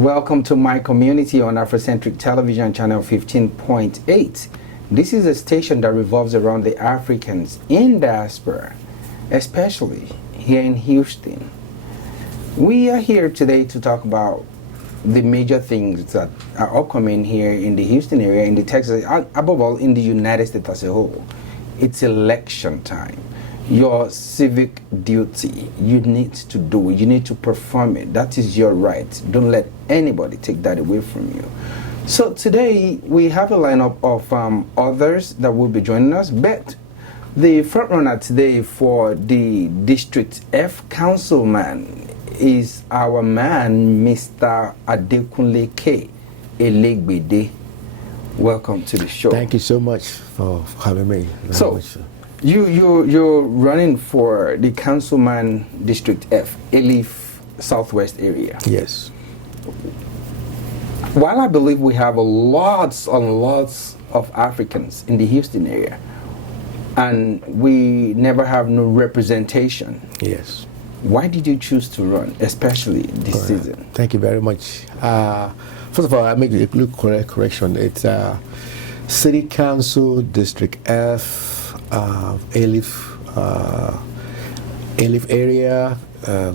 Welcome to my community on Afrocentric Television Channel 15.8. This is a station that revolves around the Africans in diaspora, especially here in Houston. We are here today to talk about the major things that are upcoming here in the Houston area, in the Texas, above all in the United States as a whole. It's election time. Your civic duty, you need to do it, you need to perform it. That is your right. Don't let anybody take that away from you. So today we have a lineup of others that will be joining us, but the front runner today for the District F Councilman is our man, Mr. Adekunle K. Elegbede. Welcome to the show. Thank you so much for having me. You're running for the Councilman District F, Elif Southwest area. Yes. While I believe we have lots and lots of Africans in the Houston area, and we never have no representation. Yes. Why did you choose to run, especially this season? Thank you very much. First of all, I make a little correction. It's City Council District F, Elif area,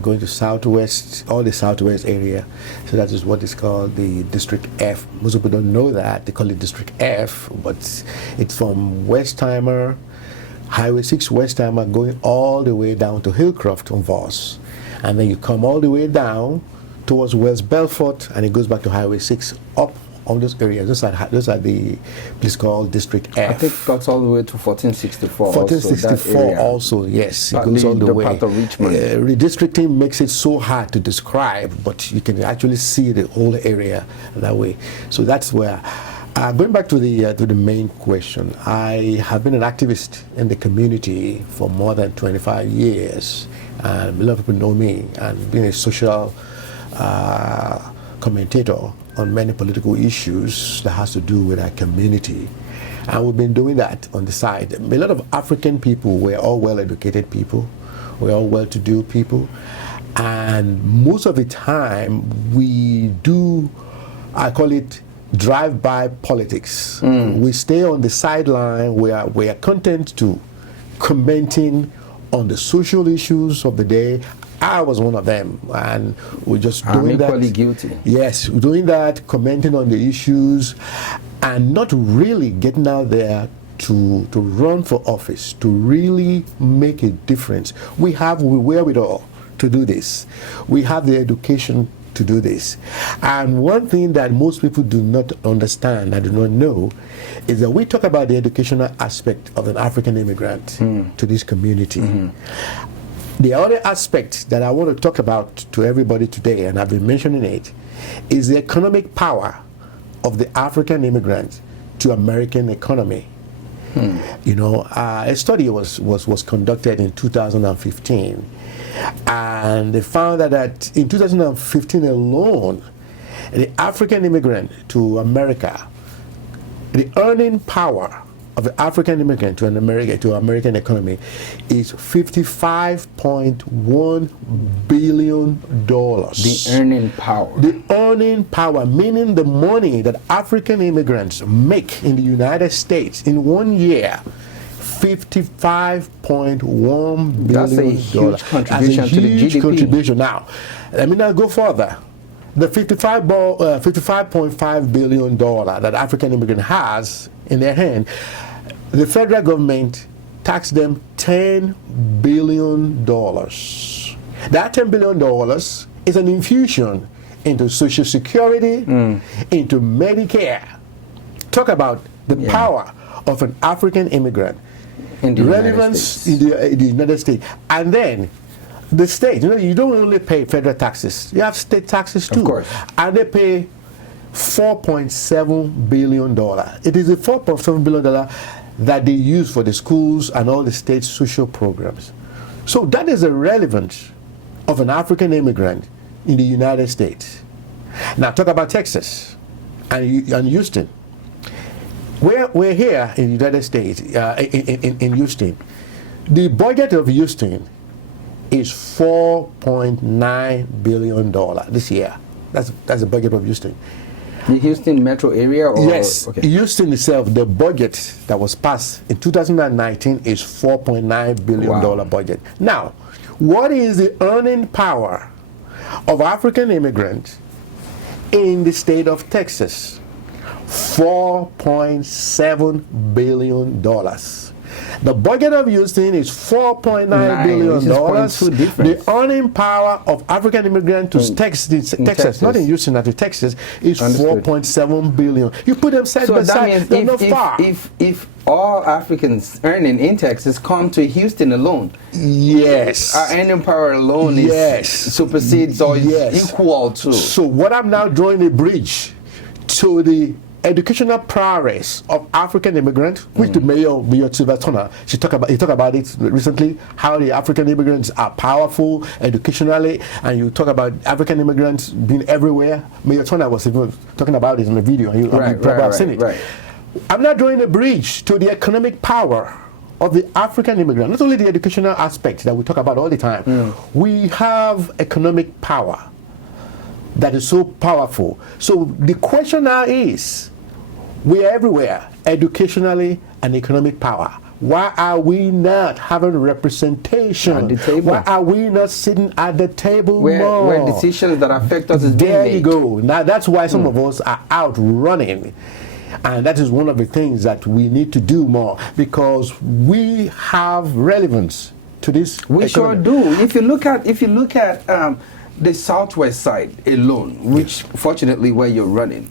going to Southwest, all the Southwest area. So that is what is called the District F. Most people don't know that. They call it District F, but it's from Westheimer, Highway 6 Westheimer, going all the way down to Hillcroft on Voss. And then you come all the way down towards West Belfort, and it goes back to Highway 6 up on those areas. Those are the place called District F. I think it goes all the way to 1464. 1464 also, yes. It goes all the way. Part of Richmond. Redistricting makes it so hard to describe, but you can actually see the whole area that way. So that's where. Going back to the main question, I have been an activist in the community for more than 25 years, and a lot of people know me, and being a social commentator on many political issues that has to do with our community. And we've been doing that on the side. A lot of African people, we're all well-educated people, we're all well-to-do people, and most of the time we do, I call it drive-by politics. We stay on the sideline. We are content to commenting on the social issues of the day. I was one of them, and we're just doing that. I'm equally guilty. Yes, we're doing that, commenting on the issues, and not really getting out there to run for office, to really make a difference. We have the wherewithal to do this. We have the education to do this. And one thing that most people do not understand, I do not know, is that we talk about the educational aspect of an African immigrant to this community. The other aspect that I want to talk about to everybody today, and I've been mentioning it, is the economic power of the African immigrant to American economy. You know, a study was conducted in 2015, and they found that in 2015 alone, the African immigrant to America, the earning power of the African immigrant to American economy is $55.1 billion. The earning power. The earning power, meaning the money that African immigrants make in the United States in 1 year. $55.1 billion. That's a huge contribution to the GDP. Contribution. Now, let me now go further. The $55.5 billion that African immigrant has in their hand, the federal government taxed them $10 billion. That $10 billion is an infusion into Social Security, into Medicare. Talk about the power of an African immigrant. In the relevance in the United States. And then the state, you don't only pay federal taxes, you have state taxes too. Of course. And they pay $4.7 billion. It is the $4.7 billion that they use for the schools and all the state social programs. So that is the relevance of an African immigrant in the United States. Now talk about Texas and Houston. We're here in the United States, in Houston. The budget of Houston is $4.9 billion this year. That's the budget of Houston. The Houston metro area? Or? Yes. Okay. Houston itself, the budget that was passed in 2019 is $4.9 billion budget. Now, what is the earning power of African immigrants in the state of Texas? $4.7 billion. The budget of Houston is $4.9 billion. The earning power of African immigrants to Texas, not in Houston, not in Texas, is $4.7 billion. You put them side by side, they're not far. If all Africans earning in Texas come to Houston alone, yes, our earning power alone supersedes or is equal to. So what I'm now drawing a bridge to the educational prowess of African immigrants, which the mayor Silvertona, he talked about it recently, how the African immigrants are powerful educationally, and you talk about African immigrants being everywhere. Mayor Turner was even talking about it in the video, and you probably have seen it. Right. I'm not drawing a bridge to the economic power of the African immigrant, not only the educational aspect that we talk about all the time. We have economic power that is so powerful. So the question now is, we are everywhere, educationally and economic power. Why are we not having representation? At the table. Why are we not sitting at the table more? Where decisions that affect us is being made. There you go. Now that's why some of us are out running. And that is one of the things that we need to do more, because we have relevance to this We economy. sure do. If you look at the southwest side alone, which fortunately where you're running,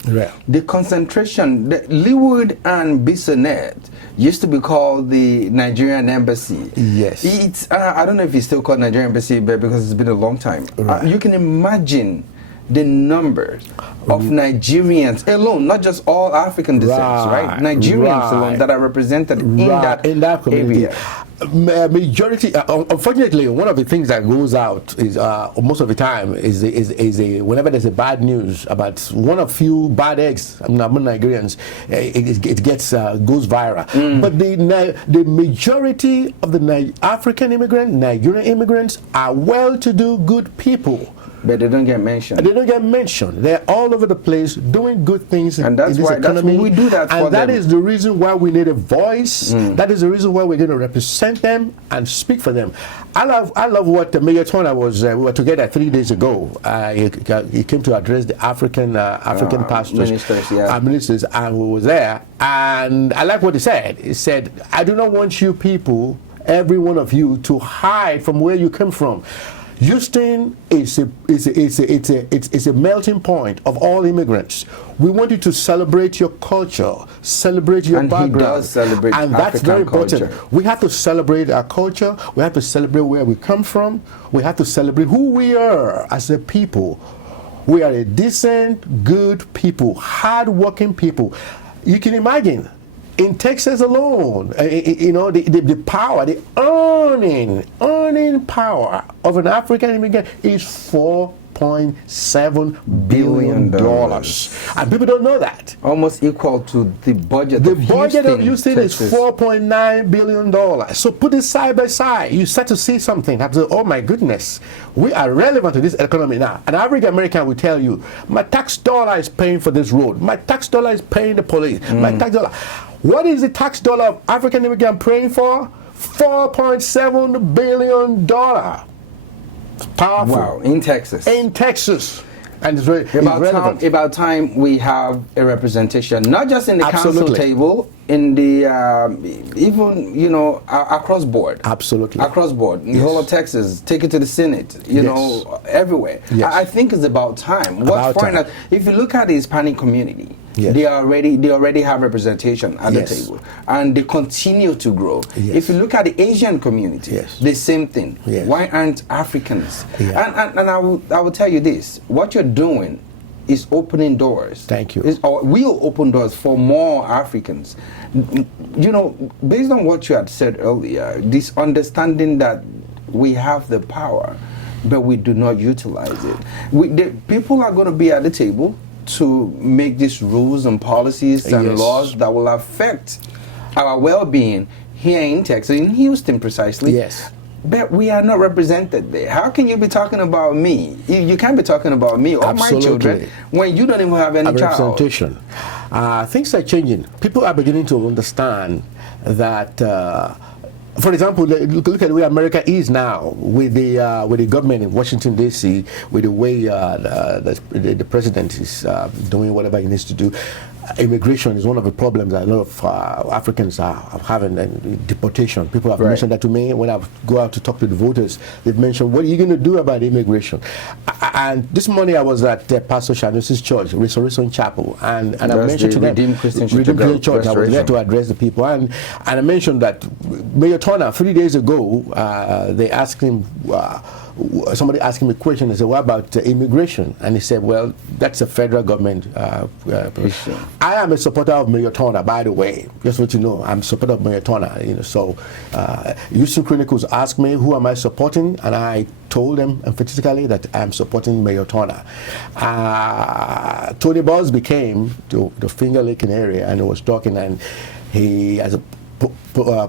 the concentration, the Leeward and Bissonnet used to be called the Nigerian Embassy. Yes. It's I don't know if it's still called Nigerian Embassy, but because it's been a long time. You can imagine the numbers of Nigerians alone, not just all African descent, right? Nigerians alone that are represented in that community. area. Majority, unfortunately, one of the things that goes out is most of the time is whenever there's a bad news about one of few bad eggs among Nigerians, it gets goes viral. But the majority of the African immigrants, Nigerian immigrants, are well-to-do, good people. But they don't get mentioned. They don't get mentioned. They're all over the place doing good things and that's in this why economy. That's why we do that for and that them. is the reason why we need a voice. That is the reason why we're going to represent them and speak for them. I love what Mayor Turner was. We were together 3 days ago. He came to address the African pastors, ministers, and we were there. And I like what he said. He said, "I do not want you people, every one of you, to hide from where you came from." Houston is a melting point of all immigrants. We want you to celebrate your culture, celebrate your background. He does celebrate and that's African very important. culture. We have to celebrate our culture. We have to celebrate where we come from. We have to celebrate who we are as a people. We are a decent, good people, hard-working people. You can imagine, in Texas alone, the power, the earning power of an African immigrant is $4.7 billion. And people don't know that. Almost equal to the budget The of Houston. budget of Houston is Texas. $4.9 billion. So put it side by side. You start to see something. Oh my goodness, we are relevant to this economy now. An African American will tell you, my tax dollar is paying for this road. My tax dollar is paying the police. My tax dollar. What is the tax dollar of African immigrant paying for? $4.7 billion. Powerful. Wow, in Texas. In Texas. And it's very about time we have a representation, not just in the council table, in the even across board. Absolutely. Across board, in the whole of Texas, take it to the Senate, everywhere. Yes. I think it's about time. If you look at the Hispanic community, they already have representation at the table, and they continue to grow. If you look at the Asian community, the same thing. Why aren't Africans? And I will tell you this: what you're doing is opening doors. Thank you. Will open doors for more Africans. Based on what you had said earlier, this understanding that we have the power, but we do not utilize it. People are going to be at the table to make these rules and policies and laws that will affect our well-being here in Texas, in Houston precisely. But we are not represented there. How can you be talking about me? You can't be talking about me or my children when you don't even have any child. Representation. Things are changing. People are beginning to understand that. For example, look at the way America is now with the government in Washington D.C., with the way the president is doing whatever he needs to do. Immigration is one of the problems that a lot of Africans are having, and deportation. People have mentioned that to me when I go out to talk to the voters. They've mentioned, what are you going to do about immigration? And this morning I was at Pastor Shanusi's church, Restoration Chapel, and I mentioned to them, Redeemed Christian Church. I was there to address the people, and I mentioned that Mayor Turner 3 days ago, they asked him. Somebody asked him a question. They said, "What about immigration?" And he said, "Well, that's a federal government issue." I am a supporter of Mayor Turner, by the way. Just what you know, I'm a supporter of Mayor Turner. So, Houston Chronicles asked me, "Who am I supporting?" And I told them emphatically that I'm supporting Mayor Turner. Tony Busby came to the Finger Lakes area and he was talking, and he, as a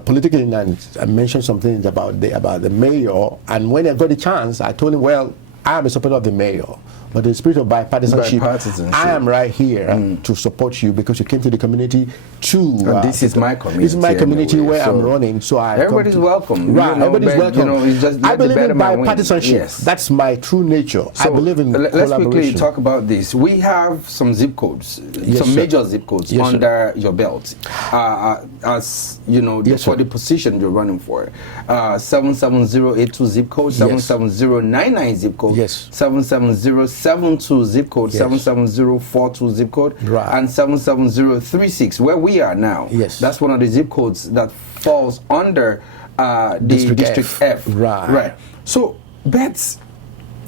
politically, and I mentioned some things about the mayor, and when I got the chance, I told him, well, I am a supporter of the mayor, but in the spirit of bipartisanship, I am right here to support you because you came to the community to. This is my community. This is my community anyway, where I'm running. So everybody's welcome. Right, everybody's welcome. It's just I believe in bipartisanship. Yes. That's my true nature. So I believe in let's quickly talk about this. We have some zip codes, major zip codes under your belt, as you know, for the position you're running for. 77082 zip code, 77099 zip code, 77072 zip code, 77042 zip code, and 77036. Where we are now, that's one of the zip codes that falls under the District F. Right. So, but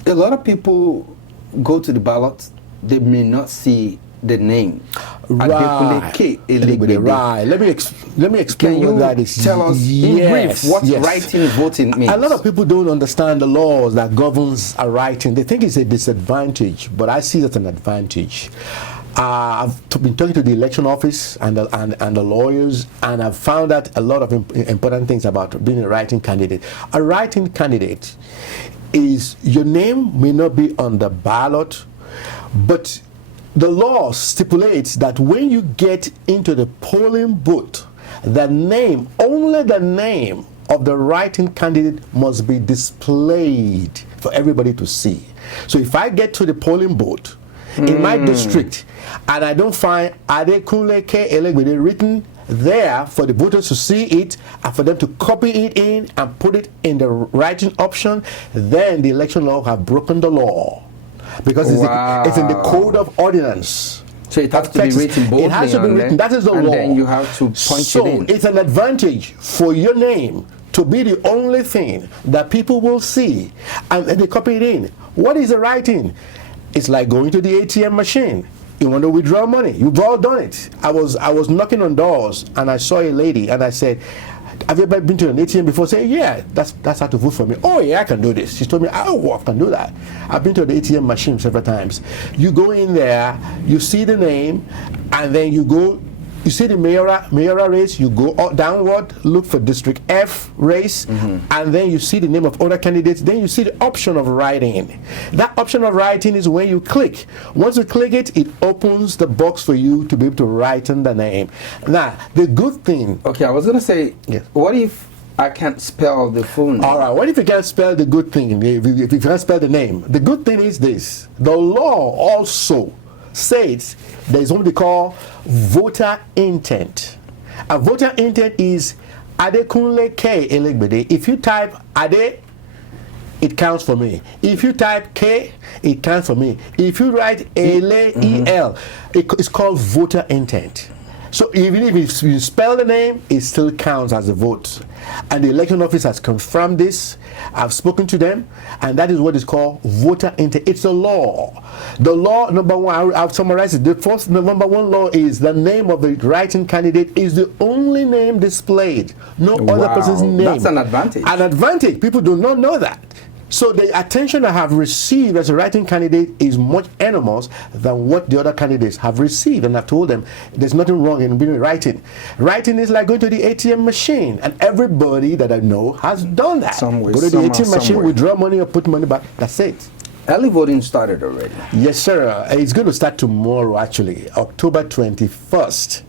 a lot of people go to the ballot, they may not see the name. Adekunle K. Elegbede. Right. Let me explain what that is. Tell us in brief what writing voting means. A lot of people don't understand the laws that governs a writing. They think it's a disadvantage, but I see it as an advantage. I've been talking to the election office and the lawyers, and I've found out a lot of important things about being a writing candidate. A writing candidate is, your name may not be on the ballot, but the law stipulates that when you get into the polling booth, only the name of the writing candidate must be displayed for everybody to see. So if I get to the polling booth in my district and I don't find Adekunle K. Elegbede written there for the voters to see it and for them to copy it in and put it in the writing option, then the election law have broken the law. Because it's in the code of ordinance. So it has to be written boldly. It has to be written. That is the law. And then you have to punch it in. So it's an advantage for your name to be the only thing that people will see, and they copy it in. What is the writing? It's like going to the ATM machine. You want to withdraw money. You've all done it. I was knocking on doors and I saw a lady and I said, "Have you ever been to an ATM before?" Say, "Yeah, that's how to vote for me." "Oh yeah, I can do this." She told me, "Oh, I can do that." I've been to the ATM machine several times. You go in there, you see the name, and then you see the mayoral race, you go downward, look for District F race, and then you see the name of other candidates, then you see the option of writing. That option of writing is when you click. Once you click it, it opens the box for you to be able to write in the name. Now, the good thing... Okay, I was going to say, what if I can't spell the full name? All right, what if you can't spell the good thing, if you can't spell the name? The good thing is this. The law also says there's what they call voter intent. A voter intent is Adekunle K. Elegbede. If you type Ade, it counts for me. If you type K, it counts for me. If you write Ele, it's called voter intent. So even if you spell the name, it still counts as a vote. And the election office has confirmed this. I've spoken to them, and that is what is called voter intent. It's a law. The law, number one, I'll summarize it. The first, number one law is the name of the writing candidate is the only name displayed. No other person's name. That's an advantage. An advantage. People do not know that. So the attention I have received as a writing candidate is much enormous than what the other candidates have received. And I told them there's nothing wrong in being writing. Writing is like going to the ATM machine, and everybody that I know has done that. Somewhere, go to the ATM machine, somewhere. withdraw money or put money back. That's it. Early voting started already. Yes, sir. It's going to start tomorrow, actually, October 21st.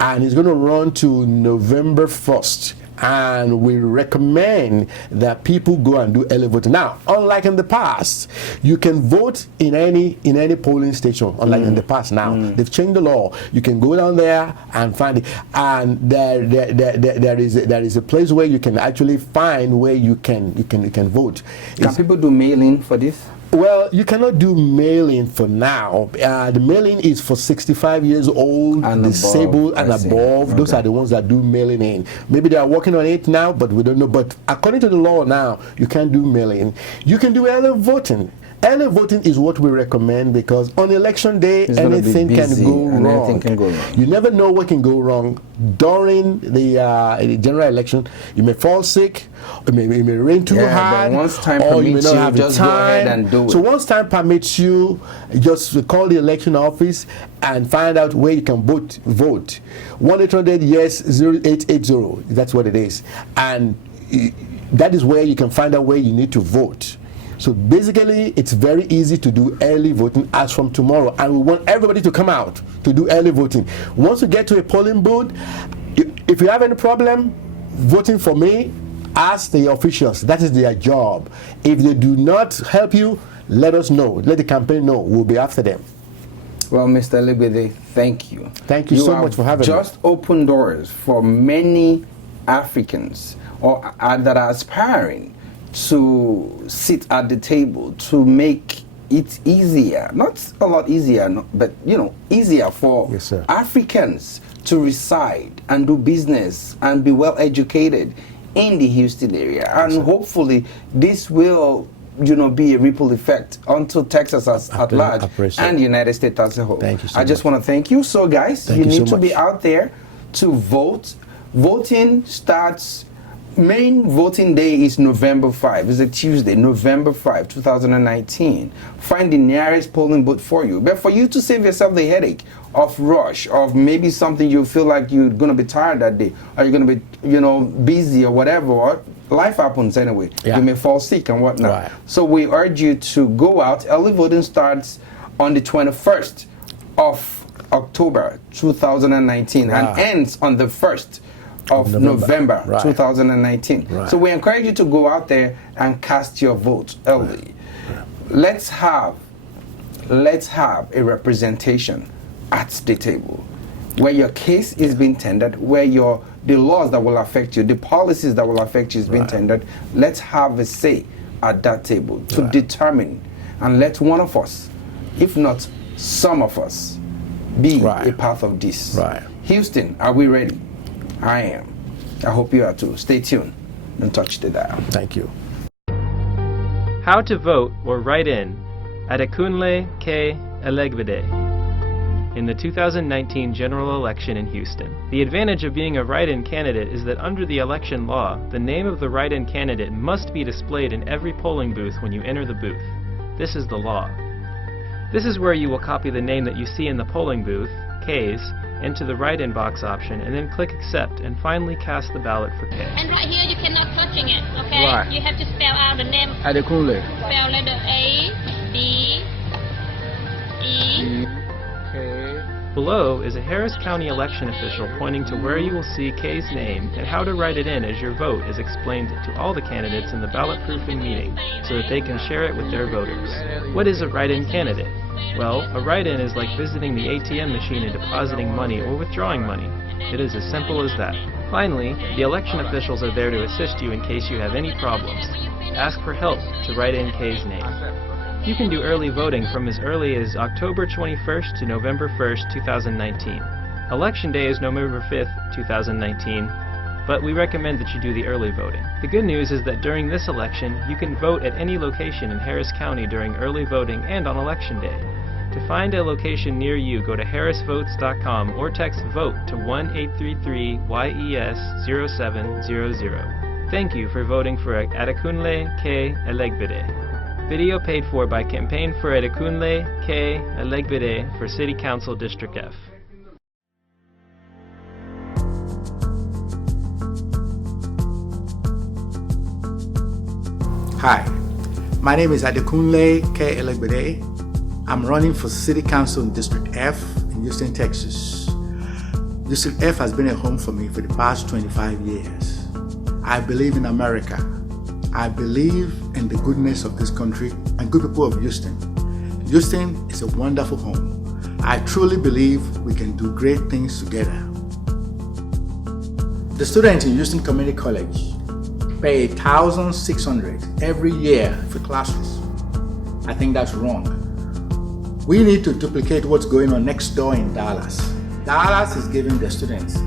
And it's going to run to November 1st. And we recommend that people go and do early voting. Now, unlike in the past, you can vote in any polling station. Unlike in the past, now they've changed the law. You can go down there and find it, and there is a place where you can actually find where you can vote. Can people do mail-in for this? Well, you cannot do mailing for now. The mailing is for 65 years old, and disabled, and above. Those are the ones that do mailing in. Maybe they are working on it now, but we don't know. But according to the law now, you can't do mailing. You can do early voting. Early voting is what we recommend because on election day, anything can go wrong. You never know what can go wrong during the general election. You may fall sick, it may rain too hard, once time or you may permits not you, have just time. go ahead and do it. So once time permits you, just call the election office and find out where you can vote. 1-800-YES-0880. That's what it is, and that is where you can find out where you need to vote. So basically, it's very easy to do early voting as from tomorrow, and we want everybody to come out to do early voting. Once you get to a polling booth, if you have any problem voting for me, ask the officials. That is their job. If they do not help you, let us know. Let the campaign know. We'll be after them. Well, Mr. Elegbede, thank you. Thank you so much for having me. Just opened doors for many Africans that are aspiring to sit at the table to make it easier, not a lot easier, but easier for Africans to reside and do business and be well educated in the Houston area. And hopefully this will be a ripple effect onto Texas at large and the United States as a whole. Thank you so much. I just want to thank you. So guys, you need to be out there to vote. Voting starts. Main voting day is November 5. It's a Tuesday, November 5, 2019. Find the nearest polling booth for you. But for you to save yourself the headache of rush, of maybe something you feel like you're going to be tired that day, or you're going to be, busy or whatever, or life happens anyway. Yeah. You may fall sick and whatnot. Right. So we urge you to go out. Early voting starts on the 21st of October, 2019, and ends on the 1st of November 2019. So we encourage you to go out there and cast your vote early. Let's have a representation at the table where your case is being tendered, where the laws that will affect you, the policies that will affect you is being tendered. Let's have a say at that table to determine, and let one of us, if not some of us, be a part of this. Houston, are we ready? I am. I hope you are too. Stay tuned and touch the dial. Thank you. How to vote or write in Adekunle K. Elegbede in the 2019 general election in Houston. The advantage of being a write-in candidate is that under the election law, the name of the write-in candidate must be displayed in every polling booth when you enter the booth. This is the law. This is where you will copy the name that you see in the polling booth, K's, into the write-in box option, and then click accept, and finally cast the ballot for K. And right here you cannot touching it, okay? Right. You have to spell out the name. Adekunle. Spell letter A, B, E. Below is a Harris County election official pointing to where you will see K's name and how to write it in as your vote is explained to all the candidates in the ballot proofing meeting so that they can share it with their voters. What is a write-in candidate? Well, a write-in is like visiting the ATM machine and depositing money or withdrawing money. It is as simple as that. Finally, the election officials are there to assist you in case you have any problems. Ask for help to write in K's name. You can do early voting from as early as October 21st to November 1st, 2019. Election day is November 5th, 2019, but we recommend that you do the early voting. The good news is that during this election, you can vote at any location in Harris County during early voting and on Election Day. To find a location near you, go to harrisvotes.com or text VOTE to 1-833-YES-0700. Thank you for voting for Adekunle K. Elegbede. Video paid for by Campaign for Adekunle K. Elegbede for City Council District F. Hi, my name is Adekunle K. Elegbede. I'm running for City Council in District F in Houston, Texas. District F has been a home for me for the past 25 years. I believe in America. I believe in the goodness of this country and good people of Houston. Houston is a wonderful home. I truly believe we can do great things together. The students in Houston Community College pay $1,600 every year for classes. I think that's wrong. We need to duplicate what's going on next door in Dallas. Dallas is giving their students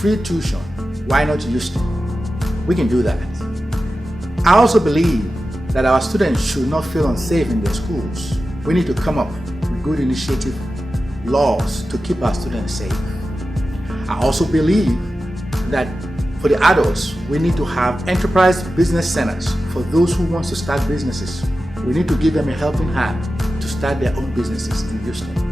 free tuition. Why not Houston? We can do that. I also believe that our students should not feel unsafe in their schools. We need to come up with good initiative laws to keep our students safe. I also believe that for the adults, we need to have enterprise business centers for those who want to start businesses. We need to give them a helping hand to start their own businesses in Houston.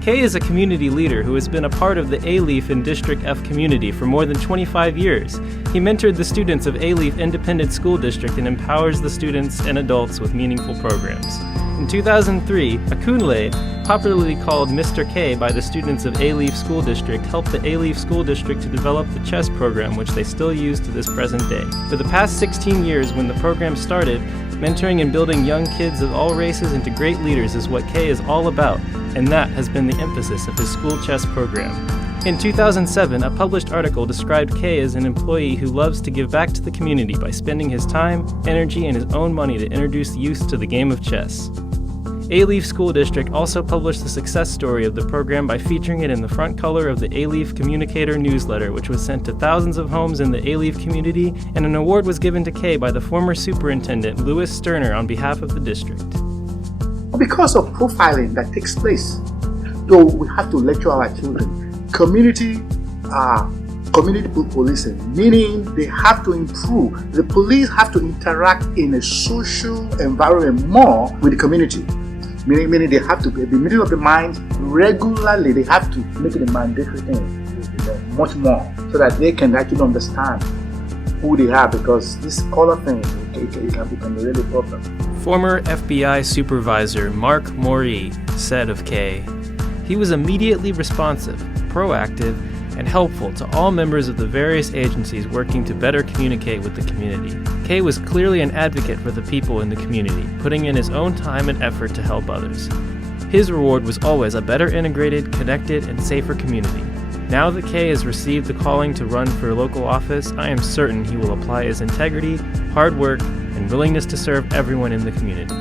Kay is a community leader who has been a part of the A-Leaf and District F community for more than 25 years. He mentored the students of A-Leaf Independent School District and empowers the students and adults with meaningful programs. In 2003, Adekunle, popularly called Mr. K by the students of A-Leaf School District, helped the A-Leaf School District to develop the chess program, which they still use to this present day. For the past 16 years when the program started, mentoring and building young kids of all races into great leaders is what K is all about, and that has been the emphasis of his school chess program. In 2007, a published article described Kay as an employee who loves to give back to the community by spending his time, energy, and his own money to introduce youth to the game of chess. A-Leaf School District also published the success story of the program by featuring it in the front color of the A-Leaf Communicator newsletter, which was sent to thousands of homes in the A-Leaf community, and an award was given to Kay by the former superintendent, Louis Sterner, on behalf of the district. Because of profiling that takes place, though we have to lecture our children, community policing, meaning they have to improve. The police have to interact in a social environment more with the community. Meaning they have to be meeting of the minds regularly. They have to make it a mandatory thing, much more, so that they can actually understand who they are, because this color thing it can become a really problem. Former FBI supervisor Mark Moree said of Kay, "He was immediately responsive, proactive, and helpful to all members of the various agencies working to better communicate with the community. Kay was clearly an advocate for the people in the community, putting in his own time and effort to help others. His reward was always a better integrated, connected, and safer community. Now that Kay has received the calling to run for local office, I am certain he will apply his integrity, hard work, and willingness to serve everyone in the community."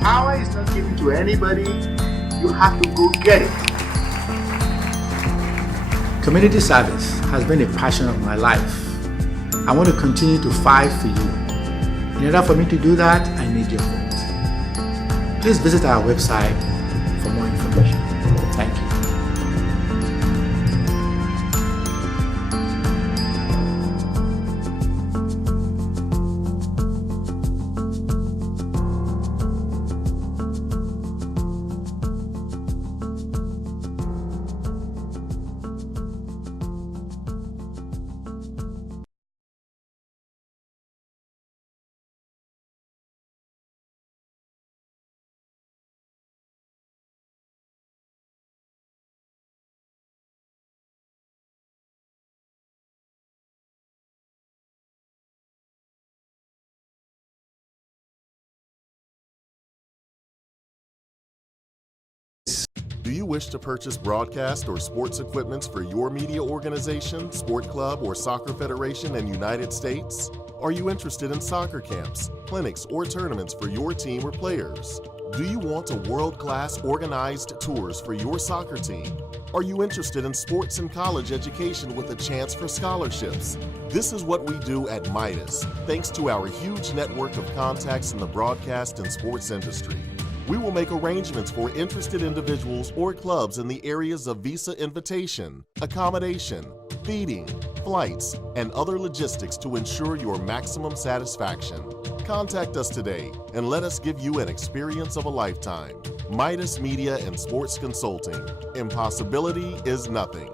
Power is not given to anybody. You have to go get it. Community service has been a passion of my life. I want to continue to fight for you. In order for me to do that, I need your vote. Please visit our website for more information. Thank you. Do you wish to purchase broadcast or sports equipment for your media organization, sport club, or soccer federation in the United States? Are you interested in soccer camps, clinics, or tournaments for your team or players? Do you want a world-class organized tours for your soccer team? Are you interested in sports and college education with a chance for scholarships? This is what we do at Midas, thanks to our huge network of contacts in the broadcast and sports industry. We will make arrangements for interested individuals or clubs in the areas of visa invitation, accommodation, feeding, flights, and other logistics to ensure your maximum satisfaction. Contact us today and let us give you an experience of a lifetime. Midas Media and Sports Consulting. Impossibility is nothing.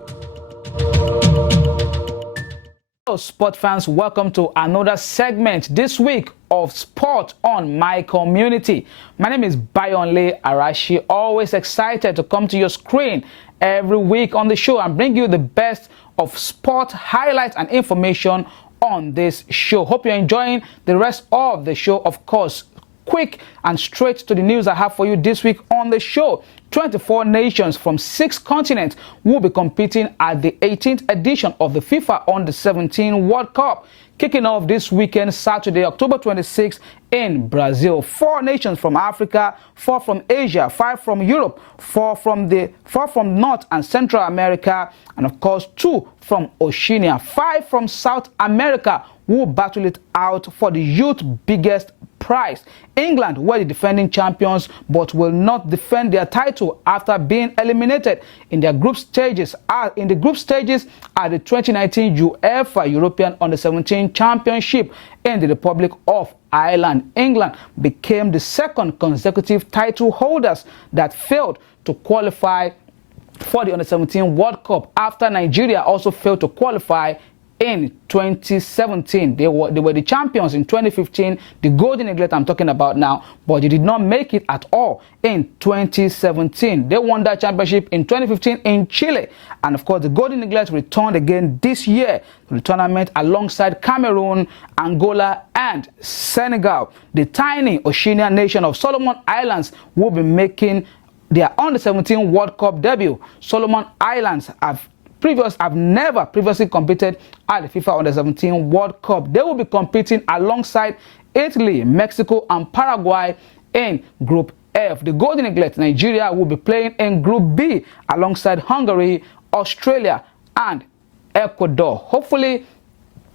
Hello, sport fans. Welcome to another segment this week of Sport on My Community. My name is Adekunle Arashi. Always excited to come to your screen every week on the show and bring you the best of sport highlights and information on this show. Hope you're enjoying the rest of the show. Of course, quick and straight to the news I have for you this week on the show. 24 nations from 6 continents will be competing at the 18th edition of the FIFA Under-17 World Cup, kicking off this weekend, Saturday, October 26th in Brazil. 4 nations from Africa, 4 from Asia, 5 from Europe, 4 from North and Central America, and of course 2 from Oceania. 5 from South America will battle it out for the youth biggest prize. England were the defending champions but will not defend their title after being eliminated in their group stages at the 2019 UEFA European Under-17 Championship in the Republic of Ireland. England became the second consecutive title holders that failed to qualify for the Under-17 World Cup after Nigeria also failed to qualify in 2017. They were the champions in 2015, the Golden Eaglet I'm talking about now, but they did not make it at all in 2017. They won that championship in 2015 in Chile, and of course the Golden Eaglet returned again this year to the tournament alongside Cameroon, Angola and Senegal. The tiny Oceania nation of Solomon Islands will be making their Under-17 World Cup debut. Solomon Islands have never previously competed at the FIFA Under-17 World Cup. They will be competing alongside Italy, Mexico, and Paraguay in Group F. The Golden Eaglet, Nigeria, will be playing in Group B alongside Hungary, Australia, and Ecuador. Hopefully,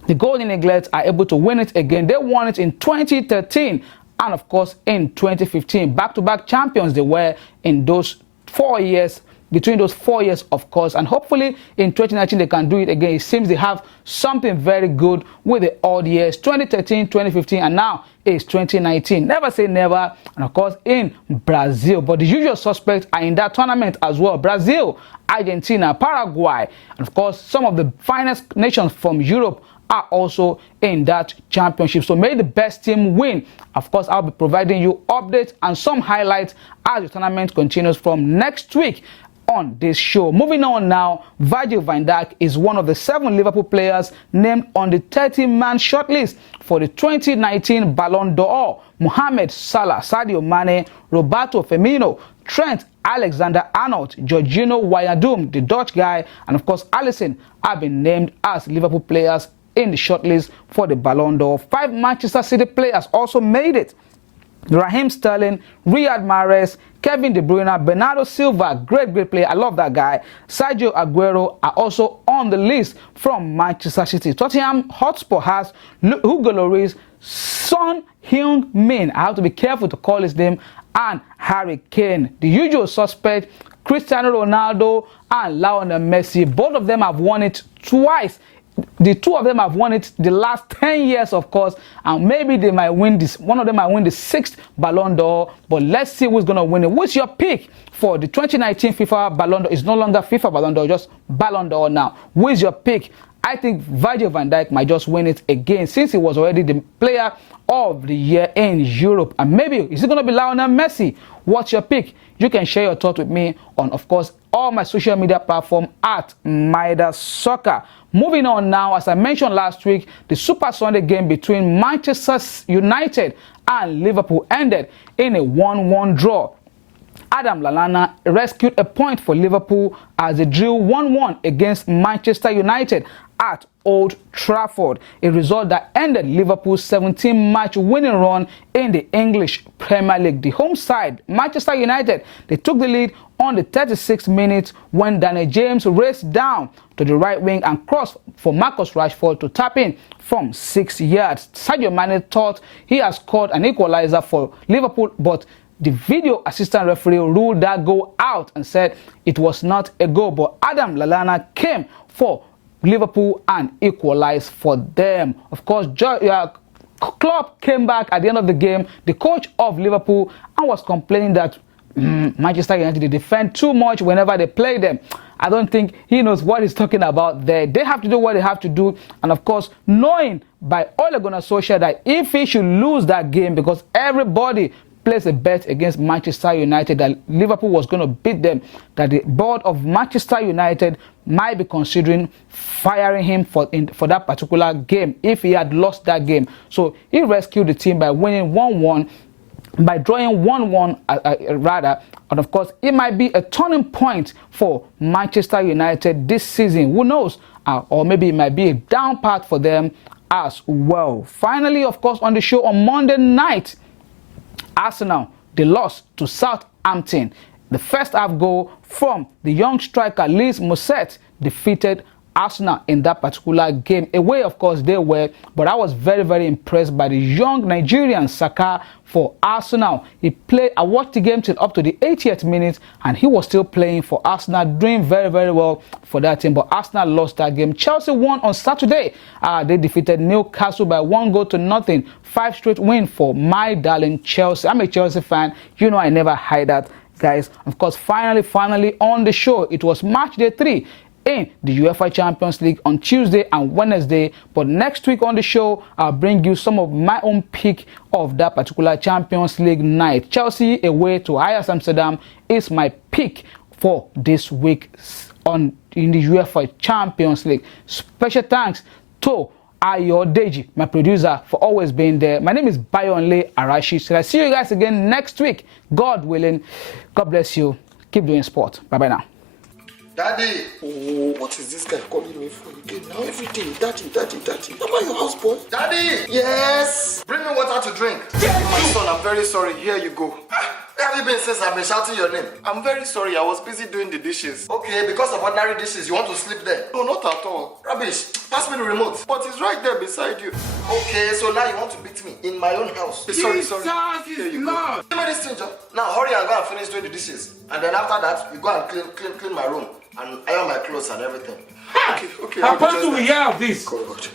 the Golden Eaglets are able to win it again. They won it in 2013 and, of course, in 2015. Back-to-back champions they were in those 4 years. Between those 4 years, of course, and hopefully in 2019 they can do it again. It seems they have something very good with the odd years, 2013, 2015, and now it's 2019. Never say never, and of course in Brazil. But the usual suspects are in that tournament as well. Brazil, Argentina, Paraguay, and of course some of the finest nations from Europe are also in that championship. So may the best team win. Of course, I'll be providing you updates and some highlights as the tournament continues from next week on this show. Moving on now, Virgil van Dijk is one of the 7 Liverpool players named on the 30-man shortlist for the 2019 Ballon d'Or. Mohamed Salah, Sadio Mane, Roberto Firmino, Trent Alexander-Arnold, Jorginho Wijnaldum, the Dutch guy, and of course Alisson have been named as Liverpool players in the shortlist for the Ballon d'Or. 5 Manchester City players also made it. Raheem Sterling, Riyad Mahrez, Kevin De Bruyne, Bernardo Silva, great player, I love that guy, Sergio Aguero are also on the list from Manchester City. Tottenham Hotspur has Hugo Lloris, Son Heung-min, I have to be careful to call his name, and Harry Kane. The usual suspect, Cristiano Ronaldo and Lionel Messi. Both of them have won it twice. The 2 of them have won it the last 10 years, of course, and maybe they might win this. One of them might win the 6th Ballon d'Or, but let's see who's going to win it. What's your pick for the 2019 FIFA Ballon d'Or? It's no longer FIFA Ballon d'Or, just Ballon d'Or now. Who's your pick? I think Virgil van Dijk might just win it again since he was already the player of the year in Europe. And maybe, is it going to be Lionel Messi? What's your pick? You can share your thoughts with me on, of course, all my social media platforms at Midas Soccer. Moving on now, as I mentioned last week, the Super Sunday game between Manchester United and Liverpool ended in a 1-1 draw. Adam Lallana rescued a point for Liverpool as they drew 1-1 against Manchester United at Old Trafford, a result that ended Liverpool's 17-match winning run in the English Premier League. The home side, Manchester United, they took the lead on the 36th minute when Daniel James raced down to the right wing and crossed for Marcus Rashford to tap in from 6 yards. Sadio Mane thought he had scored an equalizer for Liverpool, but the video assistant referee ruled that goal out and said it was not a goal. But Adam Lallana came for Liverpool and equalized for them. Of course, Klopp came back at the end of the game, the coach of Liverpool, and was complaining that Manchester United, they defend too much whenever they play them. I don't think he knows what he's talking about there. They have to do what they have to do. And of course, knowing by Ole Gunnar Solskjaer that if he should lose that game, because everybody placed a bet against Manchester United that Liverpool was going to beat them, that the board of Manchester United might be considering firing him for that particular game if he had lost that game. So he rescued the team by winning 1-1, by drawing 1-1 rather. And of course, it might be a turning point for Manchester United this season. Who knows? Or maybe it might be a down path for them as well. Finally, of course, on the show on Monday night, Arsenal, they lost to Southampton. The first half goal from the young striker Lys Mousset defeated Arsenal in that particular game. Away, of course, they were, but I was very, very impressed by the young Nigerian Saka for Arsenal. I watched the game till up to the 80th minute, and he was still playing for Arsenal, doing very, very well for that team. But Arsenal lost that game. Chelsea won on Saturday. They defeated Newcastle by 1-0. 5 straight win for my darling Chelsea. I'm a Chelsea fan. You know I never hide that, guys. Of course, finally on the show, it was match day 3 in the UEFA Champions League on Tuesday and Wednesday. But next week on the show, I'll bring you some of my own pick of that particular Champions League night. Chelsea away to Ajax Amsterdam is my pick for this week in the UEFA Champions League. Special thanks to Ayodeji, my producer, for always being there. My name is Bayonle Arashi. So I'll see you guys again next week, God willing. God bless you. Keep doing sport. Bye-bye now. Daddy! Oh, what is this guy calling me for again now? Every day, Daddy. Am I your houseboy? Daddy! Yes! Bring me water to drink. Yes. My son, I'm very sorry. Here you go. Where have you been since I've been shouting your name? I'm very sorry. I was busy doing the dishes. Okay, because of ordinary dishes, you want to sleep there? No, not at all. Rubbish. Pass me the remote. But it's right there beside you. Okay, so now you want to beat me in my own house. Sorry. Here you go. Give me this thing, John. Now hurry and go and finish doing the dishes. And then after that, you go and clean my room. And iron my clothes and everything. Okay. How do we hear of this? God.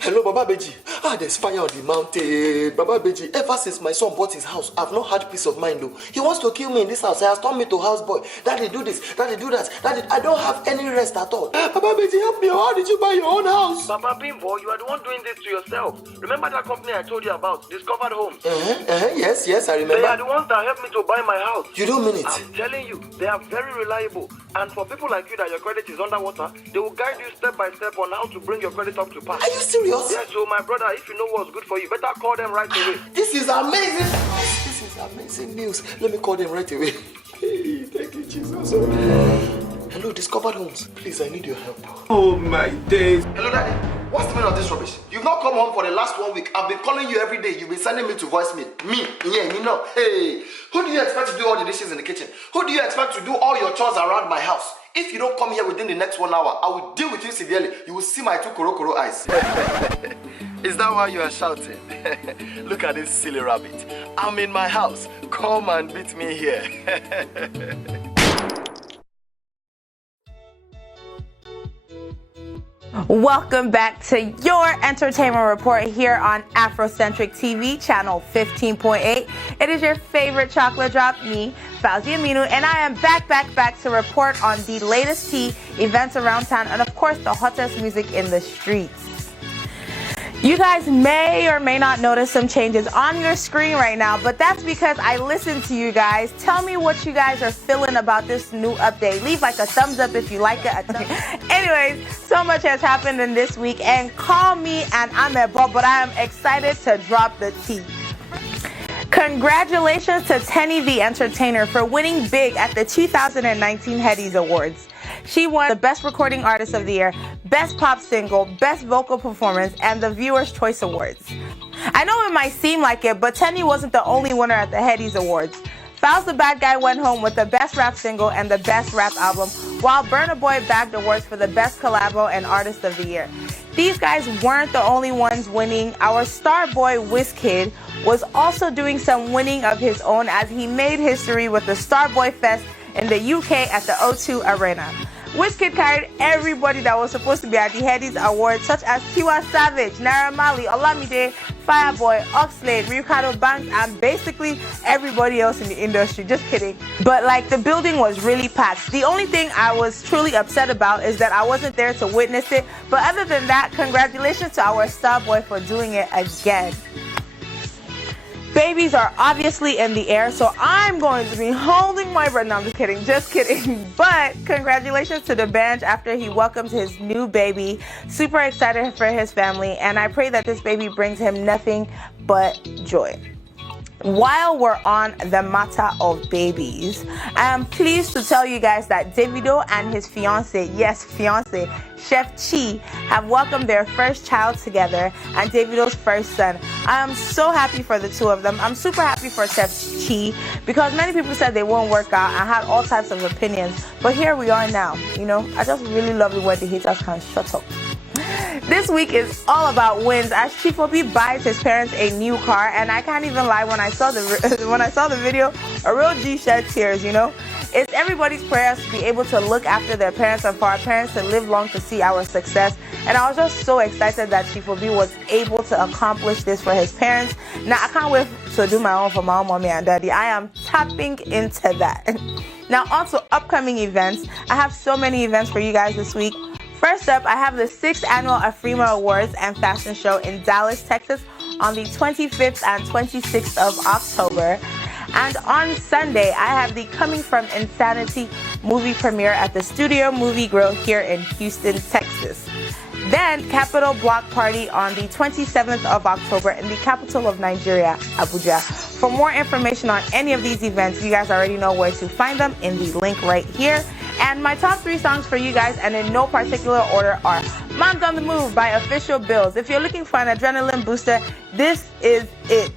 Hello, Baba Beji. There's fire on the mountain. Baba Beji, ever since my son bought his house, I've not had peace of mind though. He wants to kill me in this house. He has turned me to houseboy. Daddy, do this. Daddy, do that. Daddy, I don't have any rest at all. Baba Beji, help me. How did you buy your own house? Baba Bimbo, you are the one doing this to yourself. Remember that company I told you about, Discovered Homes? Yes, I remember. They are the ones that helped me to buy my house. You don't mean it? I'm telling you, they are very reliable. And for people like you that your credit is underwater, they will guide you step by step on how to bring your credit up to par. Are you serious? Yes, so my brother, if you know what's good for you, better call them right away. This is amazing. This is amazing news. Let me call them right away. Hey, thank you, Jesus. Hello, Discovered Homes. Please, I need your help. Oh my days. Hello, Daddy. What's the meaning of this rubbish? You've not come home for the last 1 week. I've been calling you every day. You've been sending me to voicemail. Me, Hey, who do you expect to do all the dishes in the kitchen? Who do you expect to do all your chores around my house? If you don't come here within the next 1 hour, I will deal with you severely. You will see my 2 koro eyes. Is that why you are shouting? Look at this silly rabbit. I'm in my house. Come and beat me here. Welcome back to your entertainment report here on Afrocentric TV, channel 15.8. It is your favorite chocolate drop, me, Fauzi Aminu, and I am back to report on the latest tea, events around town, and of course the hottest music in the streets. You guys may or may not notice some changes on your screen right now, but that's because I listened to you guys. Tell me what you guys are feeling about this new update. Leave like a thumbs up if you like it. Anyways, so much has happened in this week, and call me and I'm a Bob, but I am excited to drop the tea. Congratulations to Tenny the Entertainer for winning big at the 2019 Headies Awards. She won the Best Recording Artist of the Year, Best Pop Single, Best Vocal Performance, and the Viewer's Choice Awards. I know it might seem like it, but Tenny wasn't the only winner at the Headies Awards. Fouls the Bad Guy went home with the Best Rap Single and the Best Rap Album, while Burna Boy bagged awards for the Best Collabo and Artist of the Year. These guys weren't the only ones winning. Our star boy Wizkid was also doing some winning of his own as he made history with the Starboy Fest in the UK at the O2 Arena. Wizkid carried everybody that was supposed to be at the Headies Awards, such as Tiwa Savage, Naira Marley, Olamide, Fireboy, Oxlade, Ricardo Banks, and basically everybody else in the industry. Just kidding. But like, the building was really packed. The only thing I was truly upset about is that I wasn't there to witness it. But other than that, congratulations to our star boy for doing it again. Babies are obviously in the air, so I'm going to be holding my breath. No, I'm just kidding. But congratulations to the Benj after he welcomes his new baby. Super excited for his family, and I pray that this baby brings him nothing but joy. While we're on the matter of babies, I am pleased to tell you guys that Davido and his fiance, Chef Chi, have welcomed their first child together and Davido's first son. I am so happy for the two of them. I'm super happy for Chef Chi because many people said they won't work out and had all types of opinions. But here we are now. You know, I just really love it when the haters can shut up. This week is all about wins as Chief Obi buys his parents a new car, and I can't even lie, when I saw the video, a real G shed tears, you know. It's everybody's prayers to be able to look after their parents and for our parents to live long to see our success. And I was just so excited that Chief Obi was able to accomplish this for his parents. Now I can't wait to do my own for my own mommy and daddy. I am tapping into that. Now on to upcoming events. I have so many events for you guys this week. First up, I have the 6th Annual Afrima Awards and Fashion Show in Dallas, Texas on the 25th and 26th of October. And on Sunday, I have the Coming From Insanity movie premiere at the Studio Movie Grill here in Houston, Texas. Then, Capitol Block Party on the 27th of October in the capital of Nigeria, Abuja. For more information on any of these events, you guys already know where to find them in the link right here. And my top 3 songs for you guys, and in no particular order, are Mom's on the Move by Official Bills. If you're looking for an adrenaline booster, this is it.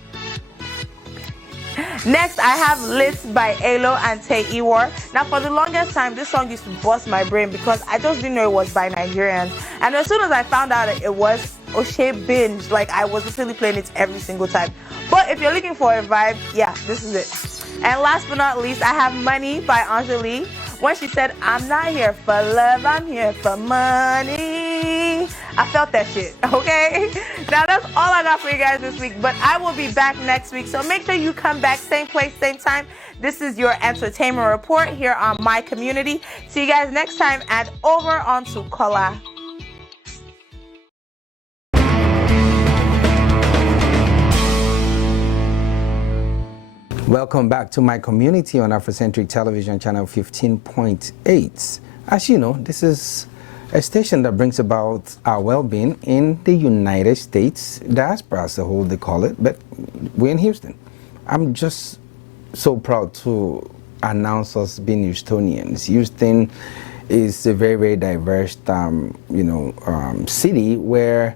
Next, I have Lit by Alo and Tay Iwar. Now, for the longest time, this song used to bust my brain because I just didn't know it was by Nigerians. And as soon as I found out it was, Oshe binge, like I was literally playing it every single time. But if you're looking for a vibe, yeah, this is it. And last but not least, I have Money by Anjali. When she said, I'm not here for love, I'm here for money. I felt that shit, okay? Now that's all I got for you guys this week, but I will be back next week. So make sure you come back, same place, same time. This is your entertainment report here on My Community. See you guys next time, and over on to Kola. Welcome back to My Community on Afrocentric Television Channel 15.8. As you know, this is a station that brings about our well-being in the United States, diaspora as a whole they call it, but we're in Houston. I'm just so proud to announce us being Houstonians. Houston is a very, very diverse, city where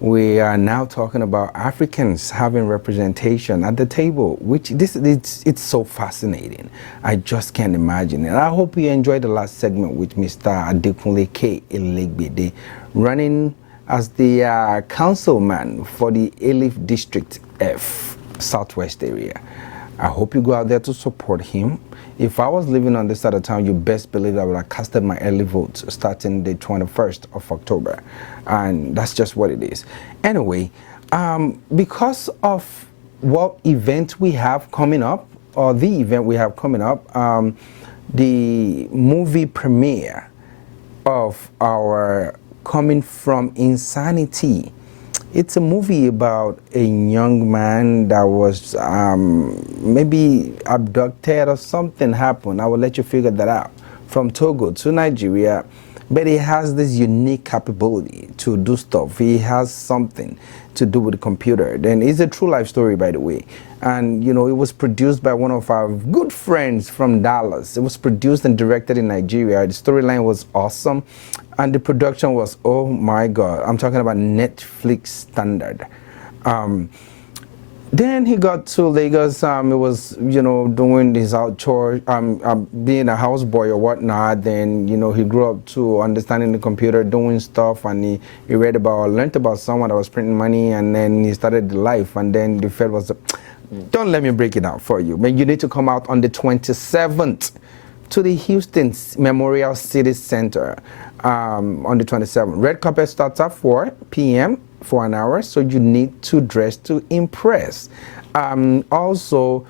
we are now talking about Africans having representation at the table, which it's so fascinating. I just can't imagine. And I hope you enjoyed the last segment with Mr. Adekunle K. Elegbede, running as the councilman for the Elif District F, Southwest area. I hope you go out there to support him. If I was living on this side of town, you best believe I would have casted my early votes starting the 21st of October. And that's just what it is. Anyway, because of what event we have coming up, or the event we have coming up, the movie premiere of our Coming From Insanity. It's a movie about a young man that was maybe abducted or something happened. I will let you figure that out. From Togo to Nigeria, but he has this unique capability to do stuff. He has something to do with the computer. Then it's a true life story, by the way. And, you know, it was produced by one of our good friends from Dallas. It was produced and directed in Nigeria. The storyline was awesome. And the production was, oh my God, I'm talking about Netflix standard. Then he got to Lagos. He was, doing his out chores, being a houseboy or whatnot. Then, he grew up to understanding the computer, doing stuff, and he learned about someone that was printing money, and then he started the life. And then the Fed was, don't let me break it down for you. But you need to come out on the 27th to the Houston Memorial City Center on the 27th. Red carpet starts at 4 p.m. for an hour, so you need to dress to impress. Also,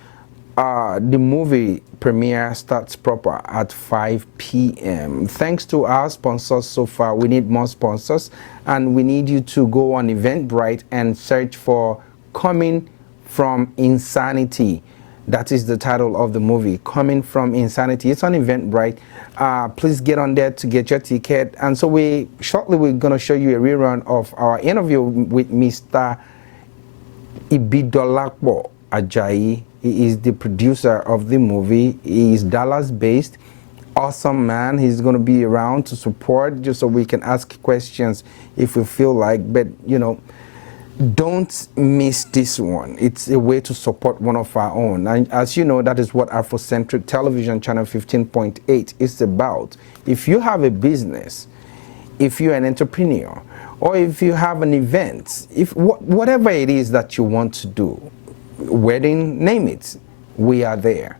the movie premiere starts proper at 5 p.m. Thanks to our sponsors so far. We need more sponsors, and we need you to go on Eventbrite and search for Coming from Insanity. That is the title of the movie, Coming from Insanity. It's on Eventbrite. Please get on there to get your ticket. And so we're going to show you a rerun of our interview with Mr. Ibidolakpo Ajayi. He is the producer of the movie. He is Dallas-based. Awesome man. He's going to be around to support, just so we can ask questions if we feel like. But, you know, don't miss this one. It's a way to support one of our own. And as you know, that is what Afrocentric Television Channel 15.8 is about. If you have a business, if you're an entrepreneur, or if you have an event, whatever it is that you want to do, wedding, name it, we are there.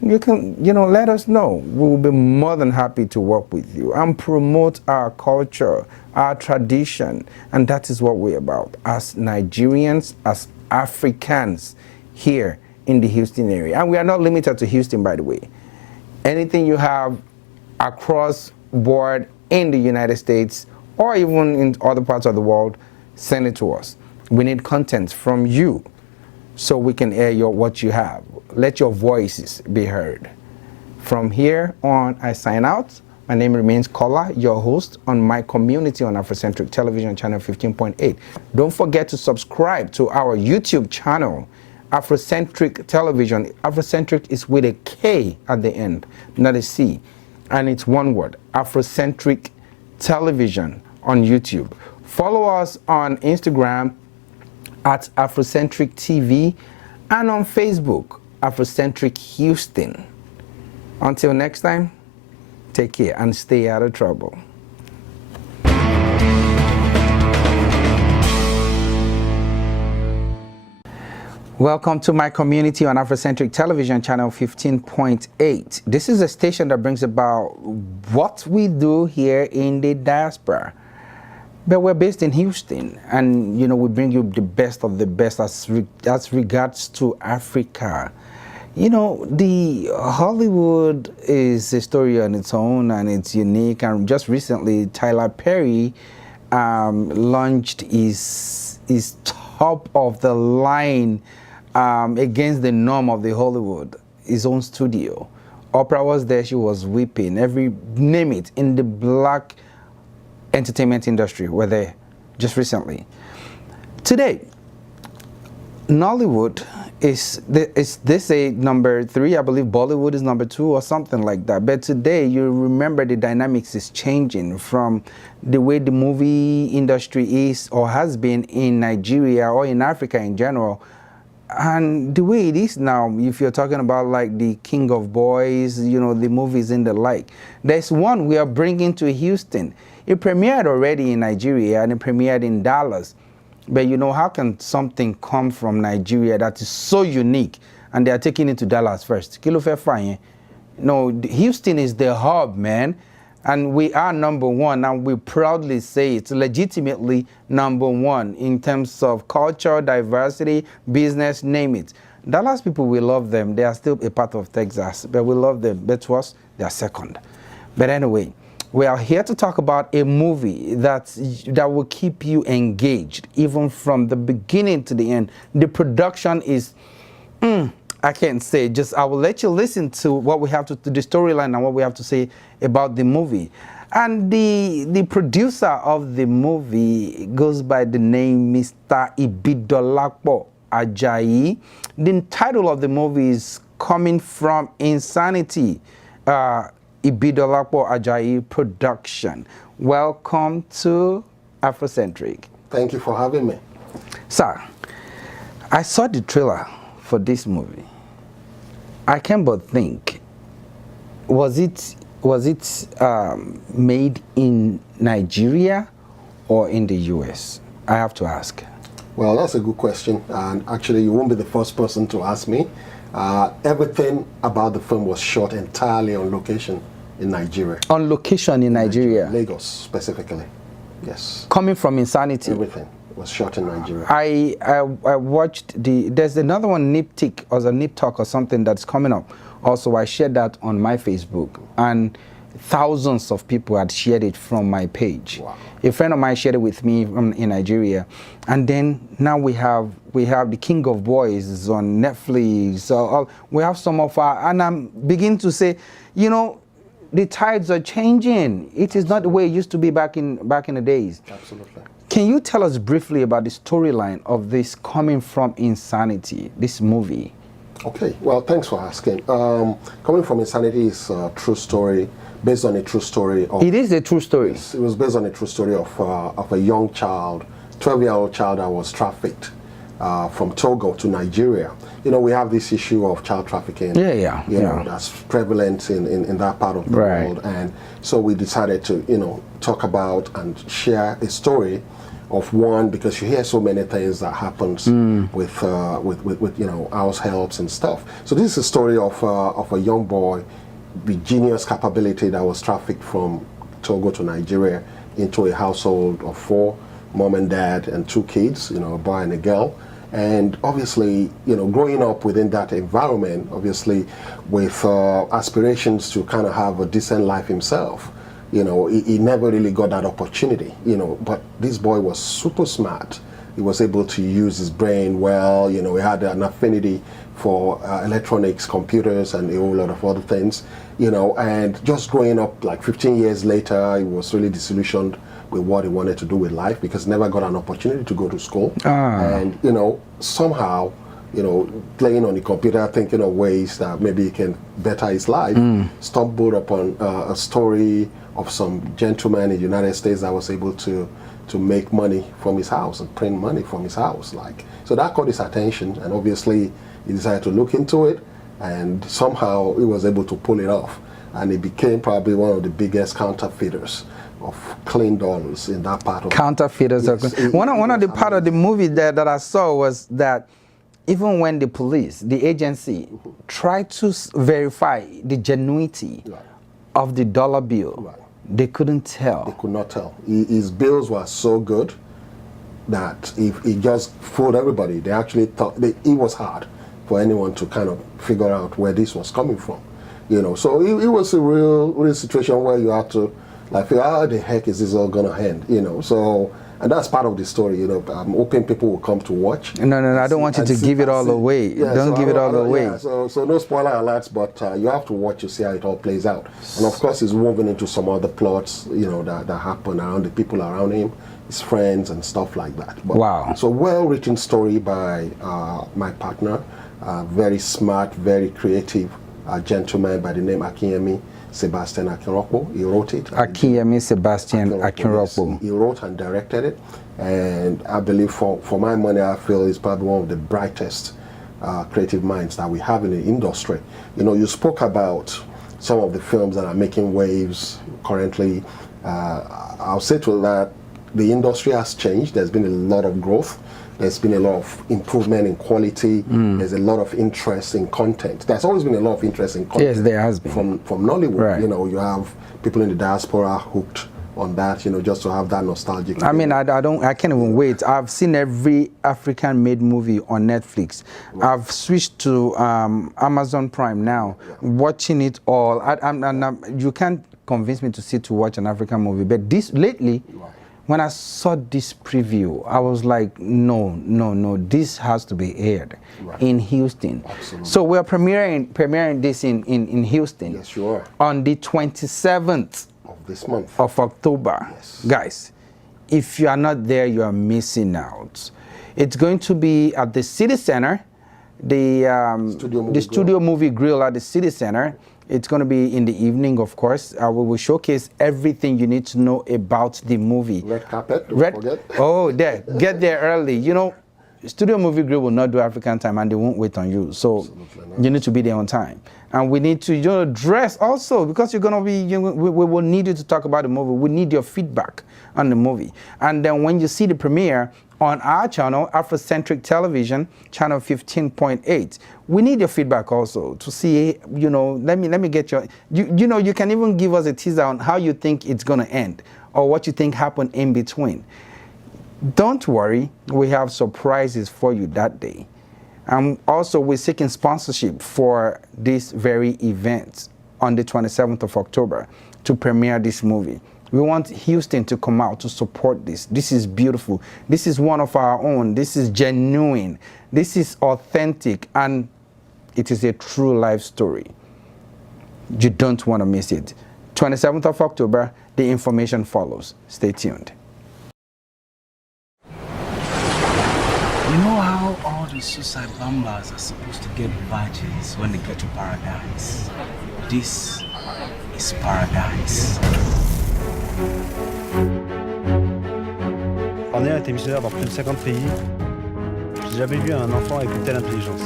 You can, let us know. We will be more than happy to work with you and promote our culture, our tradition, and that is what we're about as Nigerians, as Africans here in the Houston area. And we are not limited to Houston, by the way. Anything you have across board in the United States or even in other parts of the world, send it to us. We need content from you so we can air what you have. Let your voices be heard. From here on, I sign out. My name remains Kola, your host on my community on Afrocentric Television Channel 15.8. Don't forget to subscribe to our YouTube channel, Afrocentric Television. Afrocentric is with a K at the end, not a C. And it's one word, Afrocentric Television on YouTube. Follow us on Instagram at Afrocentric TV and on Facebook, Afrocentric Houston. Until next time, take care and stay out of trouble. Welcome to my community on Afrocentric Television Channel 15.8. This is a station that brings about what we do here in the diaspora. But we're based in Houston, and we bring you the best of the best as regards to Africa. The Hollywood is a story on its own, and it's unique. And just recently, Tyler Perry launched his top of the line against the norm of the Hollywood, his own studio. Oprah was there; she was weeping. Name it, in the black entertainment industry were there just recently. Today, Nollywood is this a number 3? I believe Bollywood is number 2 or something like that. But today, you remember the dynamics is changing from the way the movie industry is or has been in Nigeria or in Africa in general, and the way it is now. If you're talking about like the King of Boys, the movies and the like, there's one we are bringing to Houston. It premiered already in Nigeria and it premiered in Dallas. But how can something come from Nigeria that is so unique and they are taking it to Dallas first? No, Houston is the hub, man. And we are number one, and we proudly say it's legitimately number one in terms of culture, diversity, business, name it. Dallas people, we love them. They are still a part of Texas, but we love them. But to us, they are second. But anyway, we are here to talk about a movie that will keep you engaged, even from the beginning to the end. The production is, I can't say. I will let you listen to what we have to the storyline and what we have to say about the movie. And the producer of the movie goes by the name Mr. Ibidolakpo Ajayi. The title of the movie is Coming from Insanity. Ibidolakpo Ajayi production. Welcome to Afrocentric. Thank you for having me. Sir, I saw the trailer for this movie. I can't but think, was it made in Nigeria or in the US? I have to ask. Well, that's a good question, and actually you won't be the first person to ask me. Everything about the film was shot entirely on location in Nigeria. On location in Nigeria? Lagos, specifically. Yes. Coming from Insanity? Everything was shot in Nigeria. I watched there's another one, Nip Tick, or the Nip Talk or something that's coming up. Also, I shared that on my Facebook, and thousands of people had shared it from my page. Wow. A friend of mine shared it with me in Nigeria, and then now we have the King of Boys on Netflix. So we have some of our, and I'm beginning to say, you know, the tides are changing. It is not the way it used to be back in the days. Absolutely. Can you tell us briefly about the storyline of this Coming From Insanity, this movie? Okay, well, thanks for asking. Coming From Insanity is a true story, based on a true story. It is a true story? Yes, it was based on a true story of a young child, 12-year-old child that was trafficked from Togo to Nigeria. You know, we have this issue of child trafficking. Yeah. You know, that's prevalent in that part of the world. And so we decided to, you know, talk about and share a story of one, because you hear so many things that happens with you know, house helps and stuff. So this is a story of a young boy, the genius capability that was trafficked from Togo to Nigeria into a household of 4, mom and dad and 2 kids, you know, a boy and a girl. And obviously, you know, growing up within that environment, obviously with aspirations to kind of have a decent life himself, you know, he never really got that opportunity, you know, but this boy was super smart. He was able to use his brain well, you know, he had an affinity for electronics, computers, and a whole lot of other things, you know, and just growing up like 15 years later, he was really disillusioned with what he wanted to do with life because he never got an opportunity to go to school. And, you know, somehow, you know, playing on the computer, thinking of ways that maybe he can better his life, stumbled upon a story of some gentleman in the United States that was able to make money from his house and print money from his house. Like, so that caught his attention, and obviously he decided to look into it, and somehow he was able to pull it off, and he became probably one of the biggest counterfeiters of clean dollars in that part of counterfeiters. Yes, one of the part of the movie that I saw was that even when the police, the agency, tried to verify the genuinity of the dollar bill, they couldn't tell. They could not tell. His bills were so good that if he just fooled everybody, they actually thought it was hard for anyone to kind of figure out where this was coming from. You know, so it was a real situation where you had to like figure out how the heck is this all gonna end, you know. So, and that's part of the story, you know. I'm hoping people will come to watch. No, I don't want you to give it all away. Yeah, don't give it all away. Yeah, so no spoiler alerts, but you have to watch to see how it all plays out. And of course, it's woven into some other plots, you know, that happen around the people around him, his friends and stuff like that. But, wow. So well-written story by my partner, very smart, very creative gentleman by the name Akinyemi Sebastian Akinrokpo. He wrote it. Akinyemi Sebastian Akinrokpo. Yes, he wrote and directed it, and I believe for my money, I feel he's probably one of the brightest creative minds that we have in the industry. You know, you spoke about some of the films that are making waves currently. I'll say to that, the industry has changed. There's been a lot of growth. There's been a lot of improvement in quality. There's a lot of interest in content. There's always been a lot of interest in content. Yes, there has been. From Nollywood. Right. You know, you have people in the diaspora hooked on that, you know, just to have that nostalgic. I mean, I can't even wait. I've seen every African-made movie on Netflix. Right. I've switched to Amazon Prime now, watching it all. You can't convince me to watch an African movie, but this lately, when I saw this preview, I was like, no, this has to be aired in Houston. Absolutely. So we're premiering this in Houston. Yes, you are. On the 27th of this month of October. Yes. Guys, if you are not there, you are missing out. It's going to be at the City Center, the Studio Movie Grill at the City Center. It's going to be in the evening, of course. We will showcase everything you need to know about the movie. Red carpet, don't forget. Oh, get there early. You know, Studio Movie Grill will not do African time, and they won't wait on you. So you need to be there on time. And we need to, you know, dress also, because you're going to be, we will need you to talk about the movie. We need your feedback on the movie. And then when you see the premiere on our channel, Afrocentric Television, channel 15.8. We need your feedback also to see, let me get your, you can even give us a teaser on how you think it's going to end or what you think happened in between. Don't worry, we have surprises for you that day. Also, we're seeking sponsorship for this very event on the 27th of October to premiere this movie. We want Houston to come out to support this. This is beautiful. This is one of our own. This is genuine. This is authentic, and it is a true life story. You don't want to miss it. 27th of October, the information follows. Stay tuned. You know how all the suicide bombers are supposed to get badges when they get to paradise? This is paradise. Cornéa a été missionnaire dans plus de 50 pays. J'ai jamais vu un enfant avec une telle intelligence.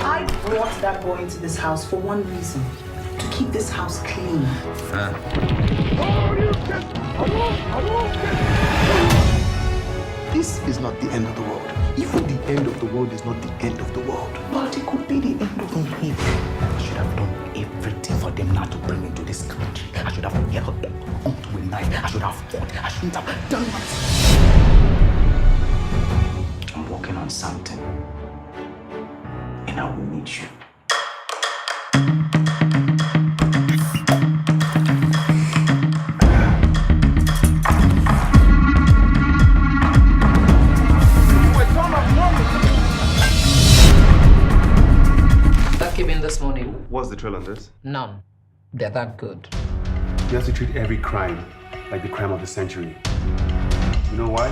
I brought that boy into this house for one reason. To keep this house clean. This is not the end of the world. Even the end of the world is not the end of the world. But it could be the end of the world. I should have done everything for them not to bring me to this country. I should have held them onto a knife. I should have fought. I shouldn't have done that. I'm working on something. And I will need you. This morning. What's the trail on this? None. They're that good. You have to treat every crime like the crime of the century. You know why?